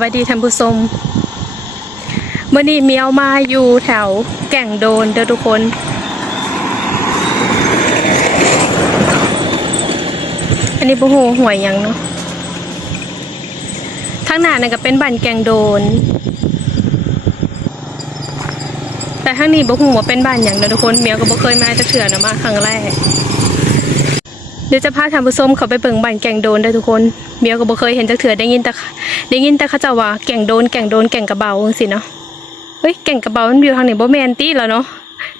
บายดีท่านผู้ชมเมื่อนี้เมียวมาอยู่แถวแก่งโดนเด้อทุกคน อันนี้บ่ฮู้หวยยังเนาะทางหน้านั่นก็เป็นบ้านแก่งโดน แต่ทางนี้บ่ฮู้ว่าเป็นบ้านหยังเด้อทุกคนเมียวก็บ่เคยมาจักเทื่อนะมาครั้งแรก ดี๋ยวจะพาท่านผู้ชมเขาไปเบิ่งบ้านแก่งโดนได้ทุกคนเมียวก็บ่เคยเห็นจักเถื่อได้ยินแต่ได้ยินแต่เขาจะว่าแก่งโดนแก่งโดนแก่งกระเบาจังซี่เนาะเฮ้ยแก่งกระเบามันอยู่ทางไหนบ่แมนตี้แล้วเนาะ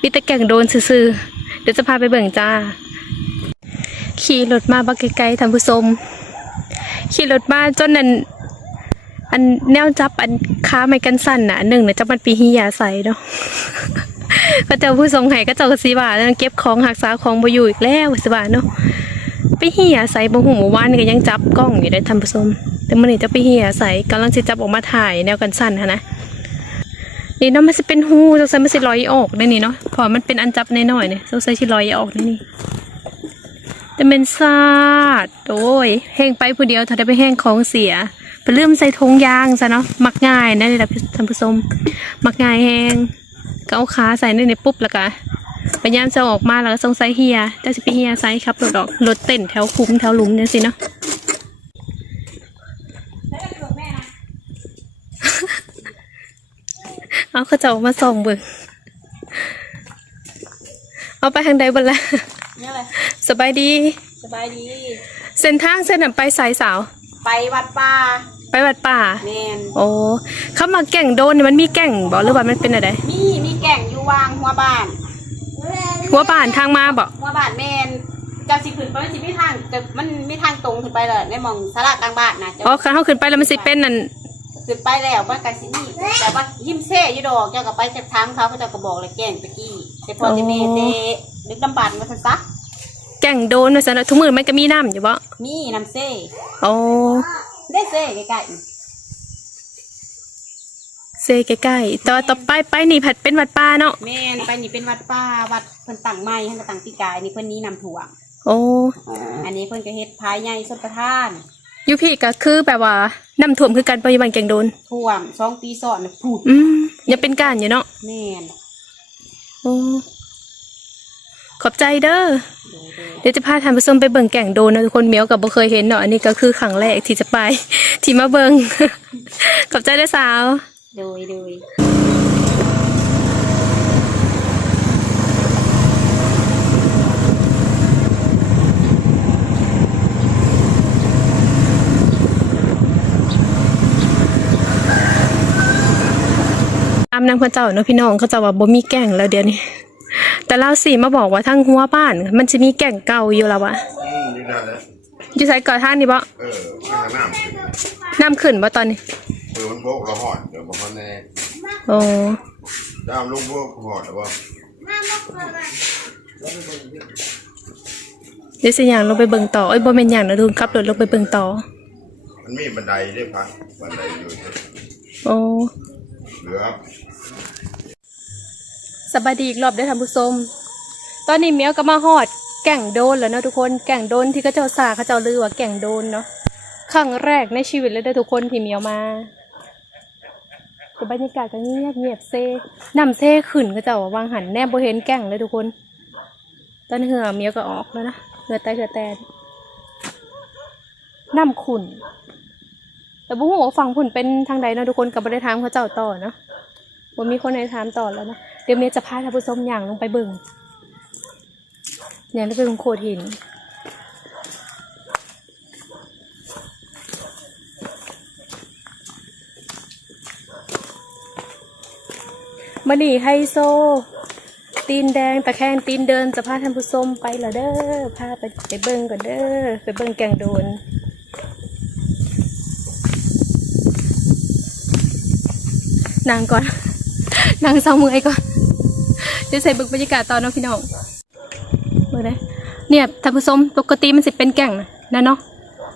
มีแต่แก่งโดนซื่อๆเดี๋ยวจะพาไปเบิ่งจ้า ขี่รถมาบักไกลๆท่านผู้ชมขี่รถมาจนนั้นอันแนวจับอันค้าไม้กันสั่นน่ะหนึ่งน่ะจับมันปีหิยาใส่เนาะก็เจ้าผู้ทรงไห้ก็เจ้าก็สิว่าเก็บของหักษาของบ่อยู่อีกแล้วสิว่าเนาะ ไปเหี่ยใส่บ่หูเมื่อวานนี่ก็ยังจับกล้องอยู่ได้ท่านผู้ชมแต่มื้อนี้จะไปเหี่ยใส่กำลังสิจับออกมาถ่ายแนวกันสั้นหั้นะนี่เนาะมันสิเป็นหูสงสัยมันสิลอยออกได้นี่เนาะพราะมันเป็นอันจับน้อยๆนี่ยสงสัยสิลอยออกได้นี่แต่เป็นซาดโอ้ยแห้งไปผู้เดียวถ้าได้ไปแห้งของเสียไปลืมใส่ถุงยางซะเนาะมักง่ายนั่นแหละท่านผู้ชมมักง่ายแห้งก็เอาขาใส่ในนี่ปุ๊บแล้วก็ พยายามจะออกมาแล้วก็สงสัยเฮียแต่จะไปเฮียไซส์ครับรถดอกรถเต้นแถวคุ้มแถวหลุมเนี่ยสิเนาะเอาเขาจะเอามาส่องเบิ่งเอาไปทางใดบ้างละนี่อะไรสบายดี สบายดี เส้นทางเส้นนั้นไปสายสาว ไปวัดป่า ไปวัดป่าแมนโอ้เข้ามาแก่งโดนนี่มันมีแก่งบอกหรือว่ามันเป็นอะไรมีมีแก่งอยู่วางหัวบ้าน หัวป่านทางมาบอกหัวบ้านแมนจากสิขึ้นไปมันสิมีทางจะมันมีทางตรงขึ้นไปเลยในหมองสระกลางบ้านนะจะอ๋อข้าเขาขึ้นไปแล้วมันสิเป็นนั่นขึ้นไปแล้วมันก็สิมีแต่ว่ายิ้มเซ่อยู่ดอกเจ้าก็ไปจะถามเขาเขาเจ้าก็บอกเลยแก่งตะกี้แต่พอจะเมเตนึกลำบากมาซักแก่งโดนว่าซั่นน่ะทุกมือมันก็มีน้ำอยู่บ่มีน้ำเซ่โอ้ได้เซ่ใกล้ เซใกล้ๆต่อต่อไปไปนี่ผัดเป็นวัดป่าเนาะๆแมนไปนี่เป็นวัดป่าวัดเพิ่นตั้งไม้ให้ก็ตั้งปีกายนี่เพิ่นนี้นำถ่วงโอ้อันนี้เพิ่นก็เฮ็ดพายใหญ่สุดประทานอยูพี่ก็คือแบบว่าน้ำท่วมคือการปัจจุบันแก่งโดนท่วมสองปีซ้อนน่ะพูดอืมยังเป็นการอยู่เนาะแม่นโอ้ขอบใจเด้อดูดูเดี๋ยวจะพาท่านผู้ชมไปเบิ่งแก่งโดนนะทุกคนเมียวกับบ่เคยเห็นเนาะอันนี้ก็คือครั้งแรกที่จะไป ที่มาเบิ่งขอบใจเด้อสาว ดูดูตามนางพระเจ้าเนาะพี่น้องเขาจะว่าบ่มีแก่งแล้วเดี๋ยวนี้ แต่เราสิมาบอกว่าทั้งหัวบ้าน มันจะมีแก่งเก่าอยู่แล้ววะอืมนี่นั่นแหละอยู่ไสก่อท่านนี่บ่เออข้างน้ำขึ้นน้ำขึ้นบ่ตอนนี้ เออมันโบกเราหอดเดี๋ยวบอกว่าแน่โอ้ดามลูกโบกหอดหรือว่าเดี๋ยวสิย่างลงไปเบิ่งต่อเอ้ยบ่แม่นย่างนะทุนขับรถลงไปเบิ่งต่อ มันมีบันไดด้วยพักบันไดอยู่โอ้เหลือสบายดีอีกรอบได้อท่านผู้ชมตอนนี้เมียวก็มาฮอดแก่งโดนแล้วเนาะทุกคนแก่งโดนที่เขาเจ้าสาเขาเจ้าลือว่าแก่งโดนเนาะครั้งแรกในชีวิตเลยเด้อทุกคนที่เมียวมา บรรยากาศก็เงียบเงียบเซ่น้ำเซ่ขึ้นเขาเจ้าว่างหันแนบบ่เห็นแก่งเลยทุกคน ตอนเหือเมียก็ออกแล้วนะเหือแต่เหือแต่น้ำขุ่นแต่บุ้งหัวาฝั่งผุ่นเป็นทางใดเนาะทุกคนกับบริทามเขาเจ้าต่อเนาะว่ามีคนในถามต่อแล้วนะเดี๋ยวเมียจะพาท่านผู้ชมอย่างลงไปเบิ่งอย่างลงไปเบิ่งโขดหิน มานีไฮโซ ตีนแดงตะแคงตีนเดินจะพาท่านผู้ชมไปละเด้อพาไปไปเบิ่งก่อนเด้อไปเบิ่งแกงโดนนางก่อนนางเศร้าเมื่อยก่อนเดี๋ยวใส่เบึกบรรยากาศตอนเนาะพี่น้องเมื่อไเนี่ยท่านผู้ชมปกติมันสิเป็นแก่งนะเนาะ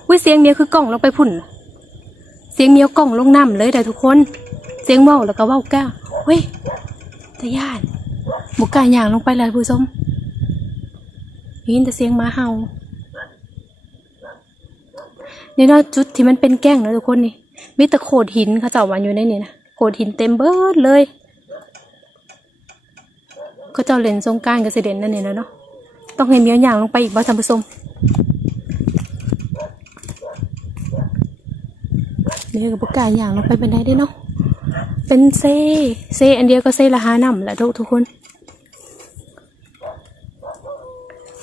วิเสียงเมียคือกล่องลงไปพุ่น เสียงเมียกล่องลงน้ำเลยแต่ทุกคน เสียงเว้าแล้วก็เว้าก้าวเว้ย แต่ย่านบุกกล้าย่างลงไปเลยผู้ชมยินแต่เสียงหมาเห่านี่เนาะจุดที่มันเป็นแก้งนะทุกคนนี่มีแต่โขดหินเขาเจ้าวันอยู่ในนี่นะโขดหินเต็มเบิดเลยเขาเจ้าเล่นสงการกับเสด็จนั่นนี่แล้วเนาะต้องให้เมียอย่างลงไปอีกบ่ท่านผู้ชมเนี่กับพวกกล้าอย่างลงไปเป็นได้เด้เนาะ เป็นเซ เซอันเดียวก็เซละห้าน้ำแหละทุกทุกคน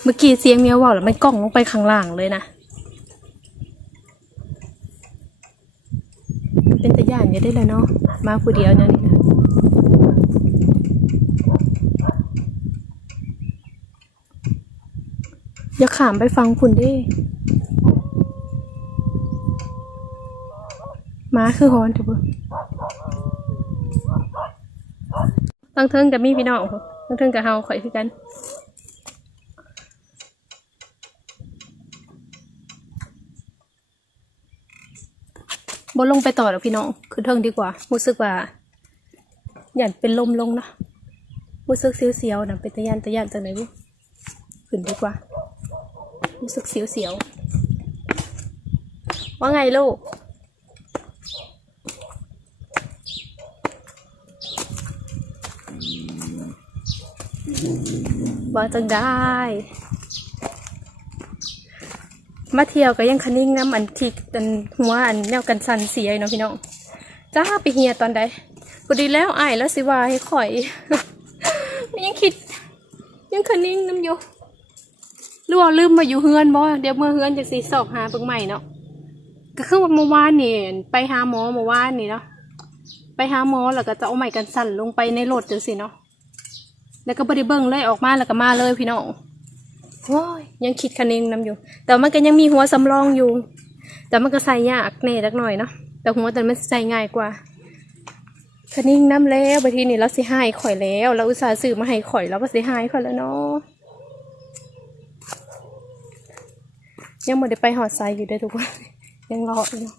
เมื่อกี้เสียงเมียเว่าแล้วมันกล้องลงไปข้างล่างเลยนะ เป็นตะย่านอย่าได้เลยเนาะ มาผู้เดียวเนี่ยนี่นะอย่าขามไปฟังคุณดิมาคือฮอนเถอะ เบิ่งเทิงกับมีพี่น้องบางเทิงกับเฮาข่อยคือกันบนลงไปต่อแล้วพี่น้องคือเทิงดีกว่ารู้สึกว่าอยากเป็นลมลงนะรู้สึกเสียวๆนะเป็นตะยานตะยานจากไหนบุขึ้นดีกว่ารู้สึกเสียวๆว่าไงลูก ว่าจังได้ มาเที่ยวก็ยังคันนิ่งน้ำอันที่อันหัวอันแนวกันสันเสียเนาะพี่น้องจ้าไปเฮียตอนใดพอดีแล้วไอายแล้วสิว่าให้ข่อย ยังคิด ยังคันนิ่งน้ำอยู่รือว่าลืมมาอยู่เฮือนบ่เดี๋ยวเมื่อเฮือนจะสีสอบหาเบิ่งใหม่เนาะก็คือว่าเมื่อวานนี่ไปหาหมอเมื่อวานนี่เนาะไปหาหมอแล้วก็จะเอาใหม่กันสั่นลงไปในรถจังสิเนาะ แล้วก็บ่ได้เบิ่งเลยออกมาแล้วก็มาเลยพี่น้องโอ้ยยังคิดคะเนงนำอยู่ แต่มันก็ยังมีหัวสำรองอยู่ แต่มันก็ใส่ยากแน่จักหน่อยเนาะแต่หัวแต่มันใส่ง่ายกว่าคะเนงน้ำแล้วบางทีนี่เราสิหายข่อยแล้วเราอุตส่าห์ซื้อมาให้ข่อยเราก็สิหายข่อยแล้วเนาะยังไม่ได้ไปหอดไซอยู่เด้อทุกคนยังรออยู่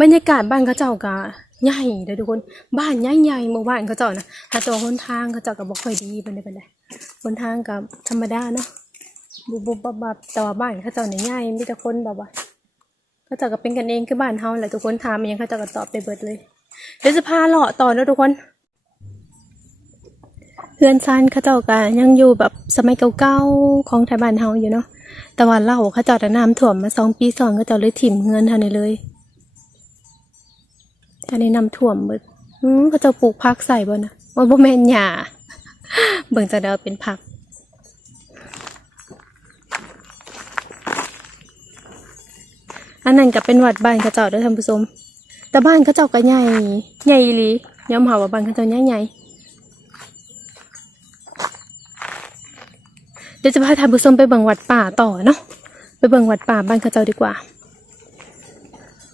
บรรยากาศบ้านเขาเจ้ากะ ใหญ่เลยทุกคนบ้านใหญ่ๆหมู่บ้านเขาเจ้านะหาตัวหนทางเขาเจ้าก็บอกค่อยดีเป็นไดเป็นไดหนทางกับธรรมดาเนาะบุบบุบบับบับแต่ว่าบ้านเขาเจ้าเนี่ยใหญ่มีแต่คนแบบว่าเขาเจ้าก็เป็นกันเองคือบ้านเฮาแหละทุกคนถามอิหยังเขาเจ้าก็ตอบได้เบิดเลยเดี๋ยวจะพาเลาะต่อนะทุกคนเพื่อนซานเขาเจ้าก็ยังอยู่แบบสมัยเก่าๆของไทยบ้านเฮาอยู่เนาะแต่ว่าเล่าเขาเจ้าแต่น้ำท่วมมาสองปีสองเขาเจ้าเลยถิ่มเงินเท่านี้เลย อันนี้นำถ่วมเบิดอืมเขาจะปลูกผักใส่บ่นะว่าบ่แม่นหญ้าเบิ่งจะเดาเป็นผัก อันนั้นก็เป็นวัดบ้านเขาเจ้าด้อท่านผู้ชมแต่บ้านเขาเจ้าก็ใหญ่ใหญ่อีหลียอมหาว่าบ้านเขาเจ้าใหญ่ใหญ่เดี๋ยวจะพาท่านผู้ชมไปเบิ่งวัดป่าต่อเนาะไปเบิ่งวัดป่าบ้านเขาเจ้าดีกว่า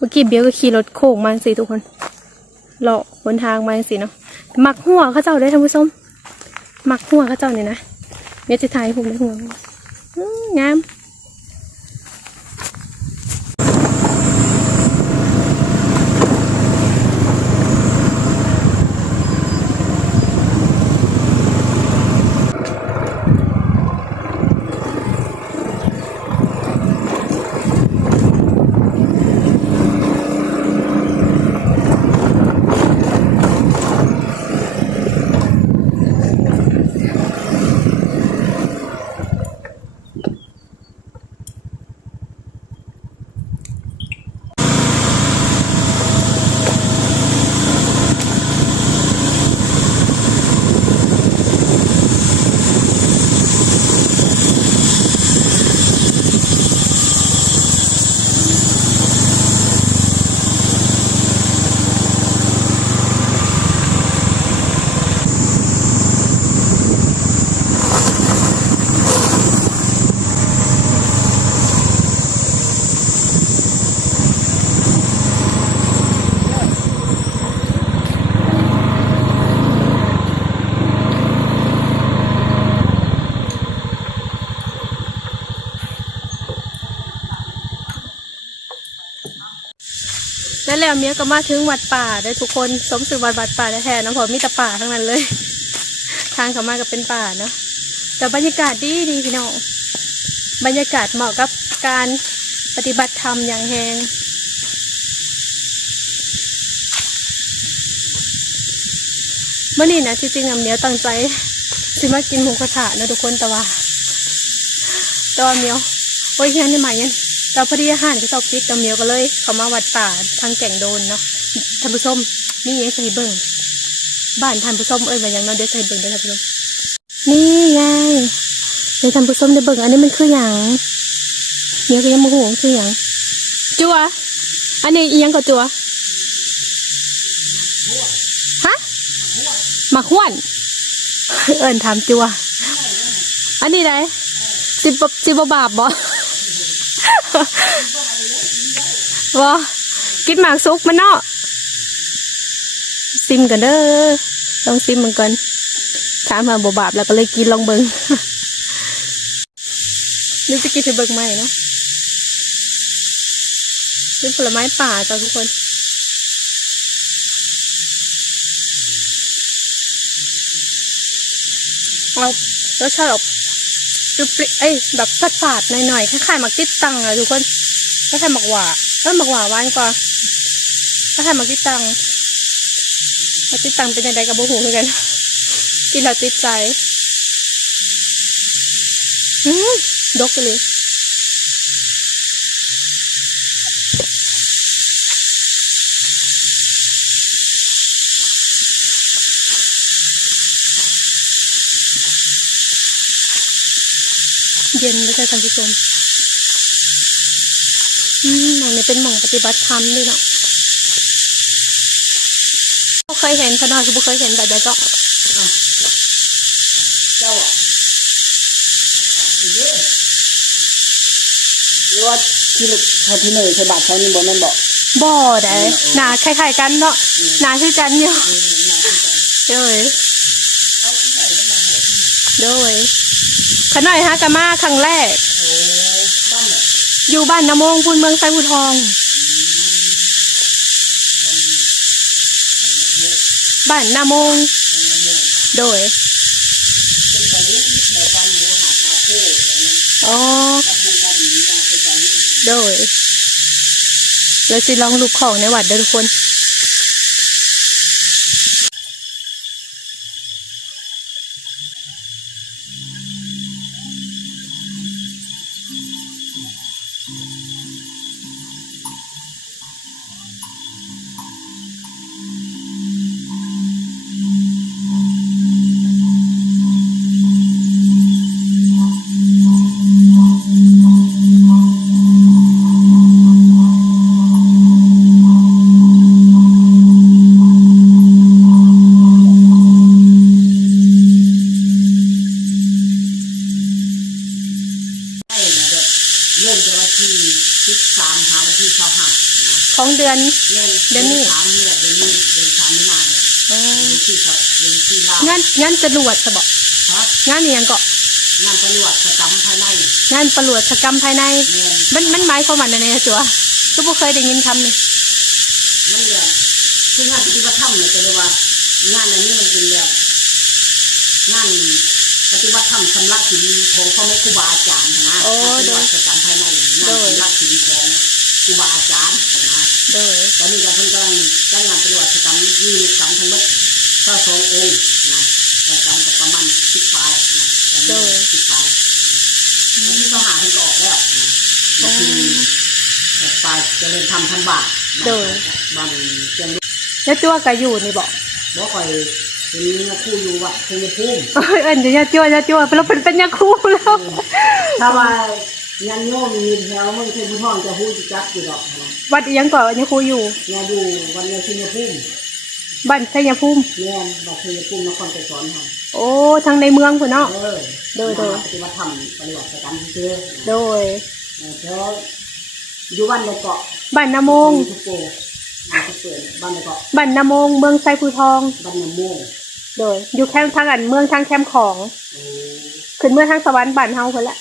มื่อกี้เบียวก็ขี่รถโค้งมาสิทุกคนเลาะบนทางมาสิเนาะหมักหัวเขาเจ้าได้ท่านผู้ชมหมักหัวเขาเจ้าเนี่ยนะเมียจะถ่ายผมในหัวงาม แหละเมียก็มาถึงวัดป่าได้ทุกคนสมสื่อวัดวัดป่าแท้ๆนาะเพอมีแต่ป่าทั้งนั้นเลย ทางเขามาก็เป็นป่าเนาะแต่บรรยากาศดีดีพี่น้องบรรยากาศเหมาะกับการปฏิบัติธรรมอย่างแหงเมื่อนี้นะที่จริงอะเมียวตั้งใจสิมากินหมูกระทะนะทุกคนแต่ว่าแต่ว่าเมียวโอ้ยยังนี่หมายยัง เราพอดีอาหารที่เราปิดแต่เมียวก็เลย เขามาวัดป่าทางแก่งโดนเนาะท่านผู้ชมนี่ยังใส่เบิ่งบ้านท่านผู้ชมเอ้ยมันยังเนอนเดี๋ยวใส่เบิ่งเด้อท่านผู้ชมนี่ไงเดี๋ยวท่านผู้ชมได้เบิ่งอันนี้มันคืออย่างเมียวก็ยังโมโหคืออย่างจัวอันนี้อียังก็จัวฮะมักห้วนเอิญถามจัวอันนี้ไดสิบสิบบาทบ่ บ่กินหมากซุกมันเนาะซิมกันเด้อลองซิมมันก่อนถามมาบบาปแล้วก็เลยกินลองเบิงนี่จะกินถึงเบิงไหมเนาะเป็นผลไม้ป่าจ้าทุกคนเอารสชาติออก เอ้ยแบบฝาดฝาดๆหน่อยๆคล้ายๆหมักติดตังอะทุกคนคล้ายๆหมักหวาเออหมักหวาหวานกว่าคล้ายๆหมักติดตังหมักติดตังเป็นยังไงกับโบหูคือกันกินแล้วติดใจอืมดกเลย เย็นเลยค่ะท่านผู้ชมอืมหมองนี้เป็นหม่องปฏิบัติธรรมด้วยเนาะบ่เคยเห็นขนาดคือบ่เคยเห็นแบบใดก็เจ้าอะเยอะหรือว่าที่ลูกเขาที่เหนื่อยใช้บาทเขานี่บ่แม่นบอกบ่ได้หนาคล้ายๆกันเนาะหนาคือกันอยู่โดยโดย ขน่อยฮะกะมาครั้งแรกอยู่บ้านนามงพูนเมืองไซพูทอง บ้านนามง โดยอ๋อโดยแล้วสิลองลูกของในวัดเด้อทุกคน ดือนเล่นเดือนนี้ สามเนี่ยเดือนนี้เดือนสามไม่นานเนี่ยอ๋อเดือนที่สองเดือนที่ลาวงานงานจรวดสะบอกฮะงานนี่ยังเกาะงานตำรวจประจำภายในงานประหลวดกรรมภายในแม่นมันมันหมายความว่าในจัวก็บ่เคยได้ยินคำนี่มันเนี่ยคืองานปฏิบัติธรรมเนี่ยจะเรียกว่างานอันนี้มันเป็นแบบงานปฏิบัติธรรมชำระศีลของพ่อแม่ครูบาอาจารย์นะงานปฏิบัติประจำภายในงานชำระศีลของครูบาอาจารย์นะ โดยตอนนี้เราเพิ่งกำลังจัดงานปฏิบัติกรรมมีลูกกรรมทั้งหมดก็สององค์นะประจำกับประมาณสิบปลายนะตอนนี้สิบปลายแล้วที่เขาหาเพิ่งก็ออกแล้วนะคือปลายเจะเริ่มทำพันบาทบ้านเชียงแล้วจัวก็อยู่นี่บอกบ่ค่อยเป็นคู่อยู่วัดเชียงภูมิเอ้ยเอิ้นจะยาจัวยาจัวเราเป็นเป็นยาคูแล้วถ้าว่า ยันโยมมีแถวเมืองเชียงภูมิจะฮู้จิจักอยู่ดอกนะวัดอีหยังก่อนยาคูอยู่เนี่ยอยู่วันเชียงภูมิบ้านชัยภูมิแม่นบัดเชียงภูมินครไกรสอนค่ะโอ้ทางในเมืองพุ่นเนาะเออโดยโดยปฏิบัติธรรมปฏิบัติกรรมเชื่อโดยแล้วอยู่บ้านในเกาะบ้านนาโมงทุกโปทุกเปิดบ้านในเกาะบ้านนาโมงเมืองไซภูทองบ้านในม่วงโดยอยู่แคมป์ทางอันเมืองทางแคมป์ของโอ้ขึ้นเมืองทางสวรรค์บ้านเฮาเพิ่นละ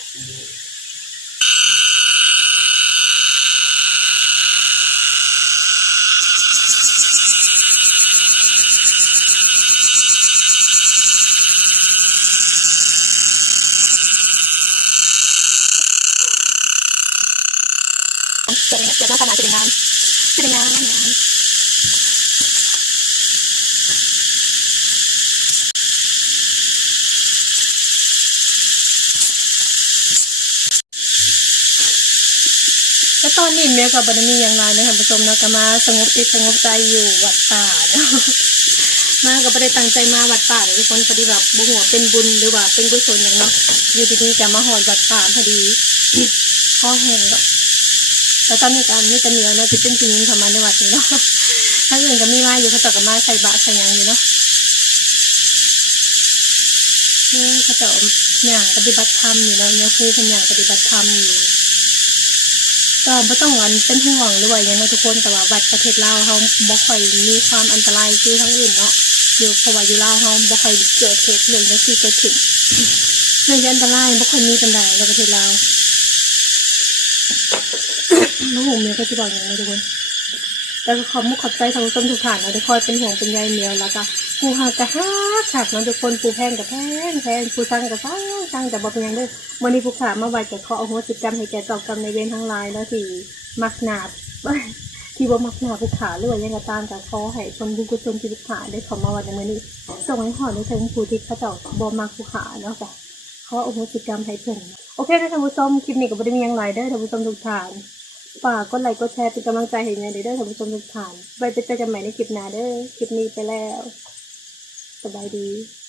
เกิดเกิดมาขนาดเป็นงานเป็นงานงานแล้ว ตอนนี้เมียกับบารมีอย่างไรนะท่านผู้ชมนะก็มาสงบจิตสงบใจอยู่วัดป่าเนาะมาก็ไม่ได้ตั้งใจมาวัดป่าเลยทุกคนพอดีแบบบุหัวเป็นบุญหรือว่าเป็นกุศลอย่างเนาะอยู่ดีๆจะมาหอดวัดป่าพอดีข้อแห้งเนาะแต่ตอนนี้การมีแต่เหนียวนะที่เป็นจริงทำมาในวัดนี้เนาะถ้าอื่นก็มีมาอยู่เขาตอกับมาใส่บาตรใส่ยังอยู่เนาะเนี่เขาต่อย่างปฏิบัติธรรมอยู่เนาะเนี่ยครูเป็นอย่างปฏิบัติธรรมอยู่ ก็ไม่ต้องอันเป็นห่วงหรือว่าอย่างเนาทุกคนแต่ว่าวัดประเทศลาวเขาบ่ค่อยมีความอันตรายคือทั้งอื่นเนาะอยู่เพราะว่าอยู่ลาวเขาบ่ค่อยเกิดเหตุเรื่องนี้ที่เกิดขึ้นเรื่องอันตรายบ่ค่อยมีกันใดในประเทศลาวน้องหงเมียก็จะบอกอย่างนี้ทุกคนแต่ก็ขอบมุกขอบใจทางต้นทุกฐานนะที่คอยเป็นห่วงเป็นใยเมียแล้วก็ ผู้หากระฮักขักเนาะทุกคนผู้แพงกับแพงแพงผู้สร้างกับสร้งสร้างแต่บอกเป็นยังเด้อวันนี้ผู้ขามาไหว้แต่ขอเอาหัวจิกรรมให้แกตอบกรรมในเวรทั้งหลายแล้วที่มักหนาบที่บ่มักหนาผู้ขาหรือว่ายังกระตามกับขอให้คนบุญกุศลที่ผู้ขาได้ขอมาวันในมื้อนี้ส่งให้หอในเชิงผู้ที่เขาเจ้าบ่มักผู้ขาเนาะจ้ะเขาเอาหัวจิกรรมให้เพิ่นโอเคนะท่านผู้ชมคลิปนี้ก็บ่ได้มีหยังหลายเด้อท่านผู้ชมทุกท่านฝากกดไลค์กดแชร์เป็นกำลังใจให้เนยเด้อท่านผู้ชมทุกท่านไว้ไปเจอกันใหม่ในคลิปหน้าเด้อคลิปนี้ไปแล้ว สบายดี